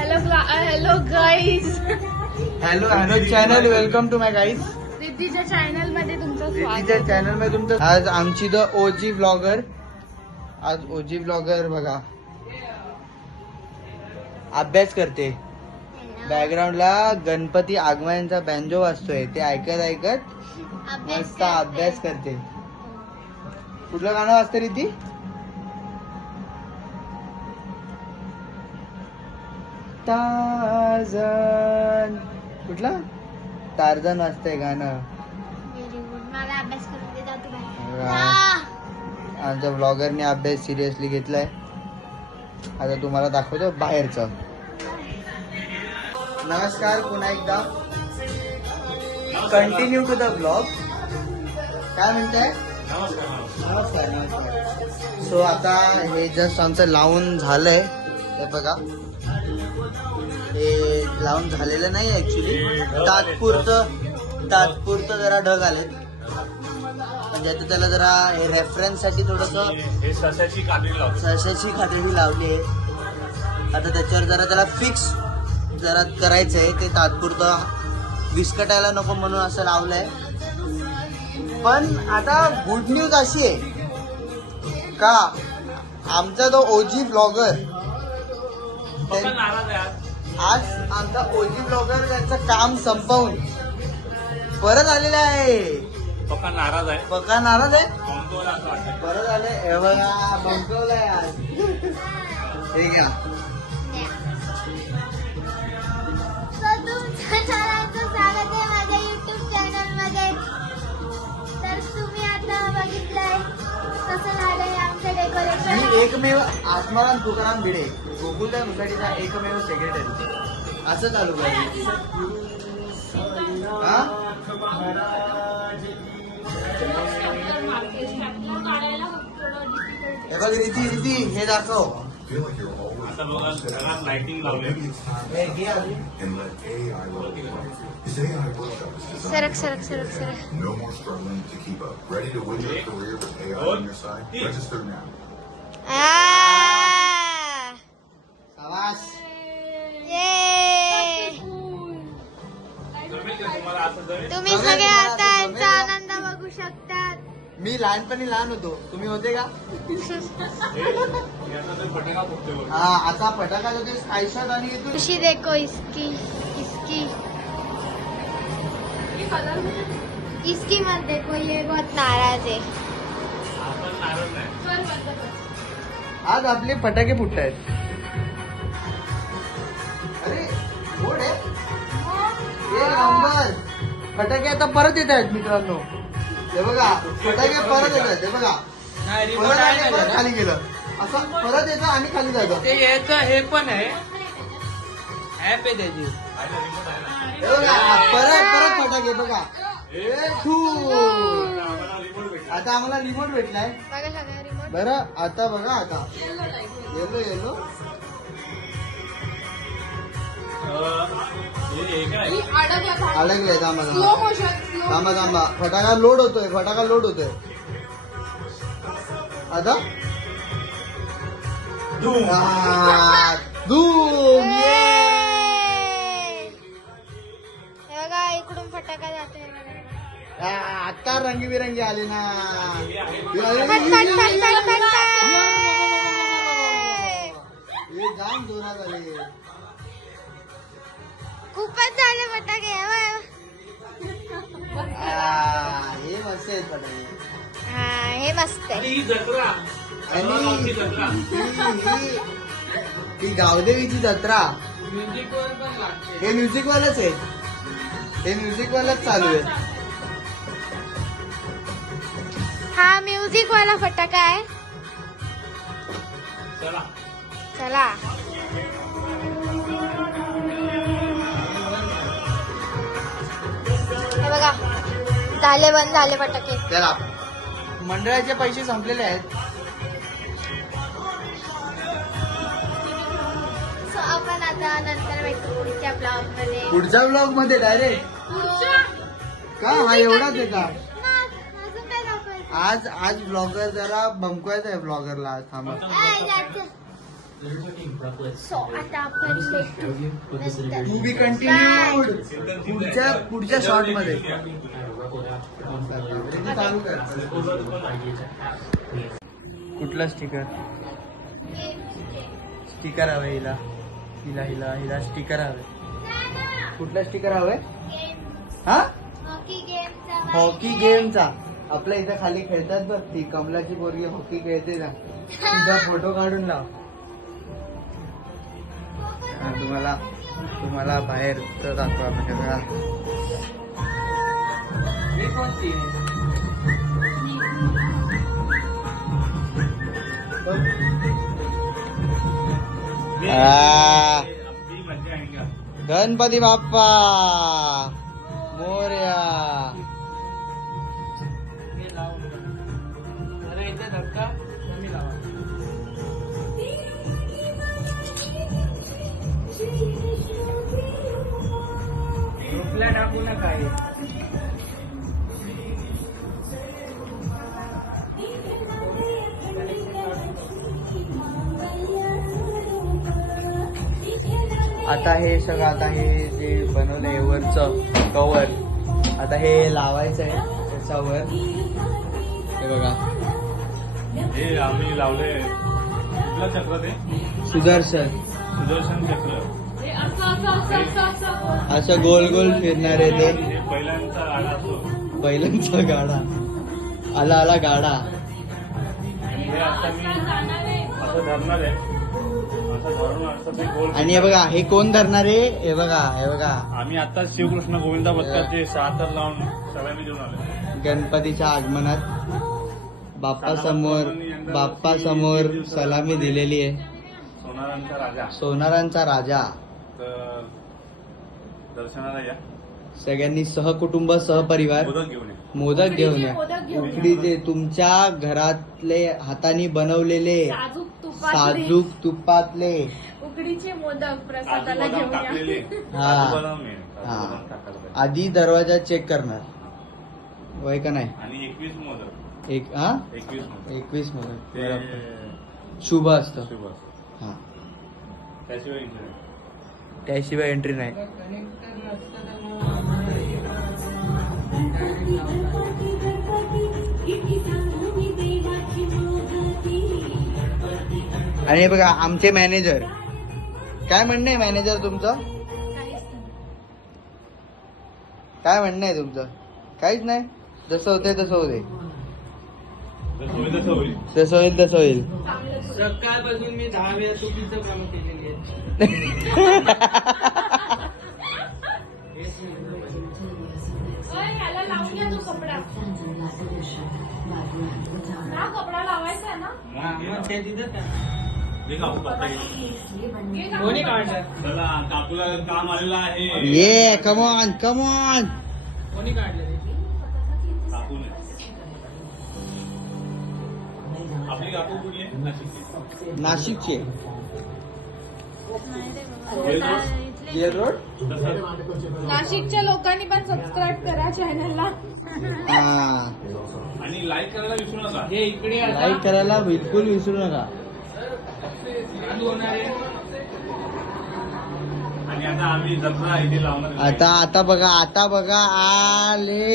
Hello guys. Hello channel, welcome to my guys. रिद्धीच्या channel मध्ये तुमचं रिद्धीच्या चॅनल मध्ये तुमचं. आज आमची द ओजी ब्लॉगर. आज ओजी ब्लॉगर बघा अभ्यास करते. बॅकग्राऊंडला गणपती आगमनाचा बँजो वाजतोय, ते ऐकत ऐकत मस्त अभ्यास करते. कुठलं गाणं वाजतं रिद्धी? टार्झन. कुठला? टार्झन वाजतंय गाणं. आमच्या ब्लॉगरने अभ्यास सिरियसली घेतलाय. आता तुम्हाला दाखवतो बाहेरचं. नमस्कार पुन्हा एकदा. Continue to the blog. काय म्हणताय? नमस्कार नमस्कार. सो आता हे जस्ट आमचं लावून झालंय. हे बघा, हे लावून झालेलं नाही ऍक्च्युली. तात्पुरतं जरा ढग आलेत, म्हणजे आता त्याला जरा रेफरन्स साठी थोडस सशाची कातडी लावली आहे. आता त्याच्यावर जरा त्याला फिक्स जरा करायचंय. ते तात्पुरतं विस्कटायला नको म्हणून असं लावलंय. पण आता गुड न्यूज अशी आहे का आमचा तो ओजी ब्लॉगर, आज आमचा ओजी ब्लॉगर त्यांचं काम संपवून परत आलेला आहे. पक्का नाराज आहे. परत आले बघा, बंकवलाय आज. हे घ्या. माझ्या युट्यूब चॅनल मध्ये. तर तुम्ही आता बघितलंय कसं झालंय आमचं डेकोरेशन. मी एकमेव आत्माराम तुकाराम भिडे, गोकुलदाय मुकाटीचा एकमेव सेक्रेटरी. असं चालू करायचं. हे बघ रिती हे दाखव. सरक सरक सरक सरक. तुम्ही सगळे आता यांचा आनंद बघू शकतात. मी लहानपणी लहान होतो, तुम्ही होते का? हा, आता फटाका होते आयशात आणि खुशी देखो इसकी इसकी इसकी मत देखो, ये बहुत नाराज है. आज आपले फटाके फुटतायत. अरे गोड आहे. एक नंबर. फटाके आता परत येत आहेत मित्रांनो. हे बघा, फटाके परत येत आहेत. हे बघा, परत खाली गेलं. असं परत येतं आणि खाली जातं. ते याचं हे पण आहे, ऍप आहे त्याची. हे बघा, परत फटाके बघा. आता आम्हाला रिमोट भेटलाय. बरं आता बघा, आता येलो अडकलंय. थांबा. फटाका लोड होतोय. आता धूम. हे बघा, इकडून फटाका जातोय. आता रंगीबिरंगी आले ना. हे जाम जोरात आले. खूपच झाले फटाके. हे मस्त आहेत फटाके. हा, हे मस्त आहे. ही गावदेवीची जत्रा. हे म्युझिकवालच आहे. हे म्युझिकवालाच चालू आहे. हा म्युझिक वाला फटाका आहे. चला हे बघा, बंद झाले फटाके. त्याला मंडळाचे पैसे संपलेले आहेत. आपण आता नंतर भेटू पुढच्या ब्लॉग मध्ये. पुढच्या ब्लॉग मध्ये डायरेक्ट का? हा एवढाच आहे का? अजून काय दाखवायचं? आज ब्लॉगर जरा बमकवायचा आहे. ब्लॉगरला थांबा. सो आता आपण मूवी कंटिन्यूड पुढच्या शॉर्ट मध्ये चालू कर. कुठला स्टिकर हवे हिला हिला हिला हिला स्टिकर हवे. कुठला स्टिकर हवे? हा हॉकी गेमचा. आपल्या इथं खाली खेळतात बघ, ती कमलाची पोरगी हॉकी खेळते ना, तिचा फोटो काढून लाव. तुम्हाला बाहेर दाखवा म्हणजे बघा. गणपती बाप्पा मोरया. धक्का कमी लावा. रुपला टाकू नका. आता हे सगळं, आता हे जे बनवलंय वरचं कवर, आता हे लावायचं आहे त्याच्यावर. हे बघा, हे आम्ही लावले. कुठलं चक्र ते? सुदर्शन चक्र. असं गोल गोल फिरणार आहे ते. हे बैलांचा गाडा असतो. बैलांचा गाडा आला गाडा. आणि हे आता मी असं धरणार आहे. असं धरून असं ते गोल. आणि हे बघा, हे कोण धरणार आहे? हे बघा आम्ही आता शिवकृष्ण गोविंदा बद्दलचे 6 तर लावून सगळ्यांनी देऊन आले. गणपतीच्या आगमनात बाप्पा समोर सलामी दिलेली आहे. सोनारांचा राजा. तर दर्शनाला या सगळ्यांनी सहकुटुंब सहपरिवार मोदक घेऊन या. उकडीचे तुमच्या घरातले हाताने बनवलेले साजूक तुपातले उकडीचे मोदक प्रसादाला घेऊन या. हा. आधी दरवाजा चेक करणार वय का नाही. आणि 21 मोदक. 21 मोदक शुभ असतं. हा, त्याशिवाय एंट्री नाही. आणि बघा आमचे मॅनेजर. काय म्हणणं आहे मॅनेजर तुमचं? काय म्हणणं आहे तुमचं? काहीच नाही. जसं होते तसं होते. जसं होईल तसं होईल. सकाळपासून मी 10 वेळा चुकीचं काम केलेली आहे. ह्याला लावून घ्या तो कपडा. कपडा लावायचा ना. कोणी काढलं? चला काकूला काम आलेलं आहे. ये कमॉन कमॉन. कोणी काढलं? काकूने. आपली काकू कुठली आहे? नाशिकचे. गेल रोड. नाशिकच्या लोकांनी पण सबस्क्राईब करा चॅनलला. आणि लाईक करायला विसरू नका. हे इकडे लाईक करायला बिलकुल विसरू नका. आणि आता आम्ही जत्रा इथे लावणार. आता बघा आले.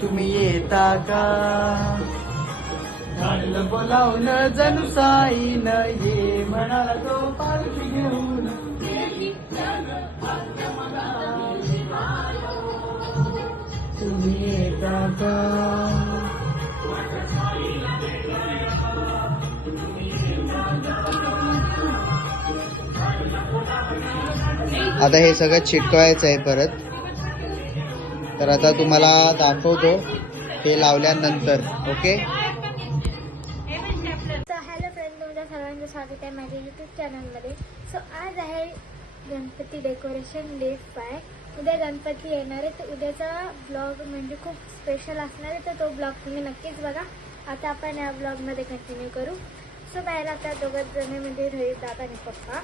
तुम्ही येता का? बोलावून जणू साईन ये म्हणाला तो पालखी घेऊन. तुम्ही येता का? आता हे सगळं चिटकवायचं आहे परत. तर आता तुम्हाला दाखवतो हे लावल्यानंतर. ओके. हॅलो फ्रेंड, तुमच्या सर्वांचं स्वागत आहे माझ्या यूट्यूब चॅनलमध्ये. सो आज आहे गणपती डेकोरेशन डे 5. उद्या गणपती येणार आहे, तर उद्याचा ब्लॉग म्हणजे खूप स्पेशल असणार आहे, तर तो ब्लॉग तुम्ही नक्कीच बघा. आता आपण या ब्लॉगमध्ये कंटिन्यू करू. सो बाहेर आता दोघंच जण म्हणजे रोहित दादा आणि पप्पा.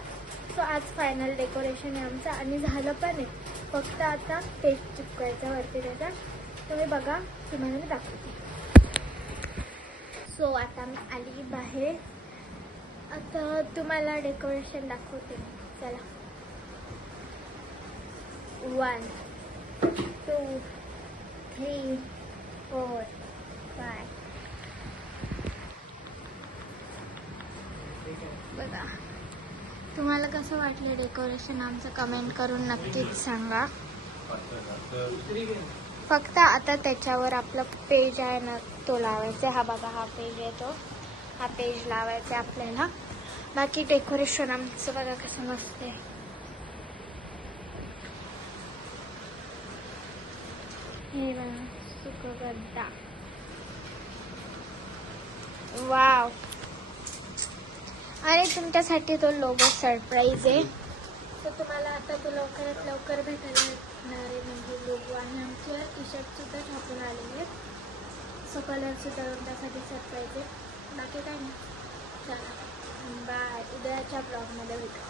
सो आज फायनल डेकोरेशन आहे आमचं आणि झालं पण आहे. फक्त आता पेज चिपकायचा वरती त्याचा. तुम्ही बघा, तुम्हाला मी दाखवते. सो आता मी आली बाहेर. आता तुम्हाला डेकोरेशन दाखवते. चला. 1 2 3 4 5. बघा, तुम्हाला कसं वाटलं डेकोरेशन आमचं कमेंट करून नक्कीच सांगा. फक्त आता त्याच्यावर आपलं पेज आहे ना, तो लावायचा. हा बघा, हा पेज आहे, तो हा पेज लावायचा आपल्याला. बाकी डेकोरेशन आमचं बघा कसं मस्त आहे. हे बघा, सुकगड्डा. वाव. आणि तुमच्यासाठी तो लोगो सरप्राईज आहे. तर तुम्हाला आता तो लवकरात लवकर भेटायला येणार आहे, म्हणजे लोगो. आणि आमचे टी शर्ट सुद्धा छापून आलेले आहेत. सो कलर सुद्धा तुमच्यासाठी सरप्राईज आहे. बाकी काय नाही. चला बाय, उद्याच्या ब्लॉगमध्ये भेटू.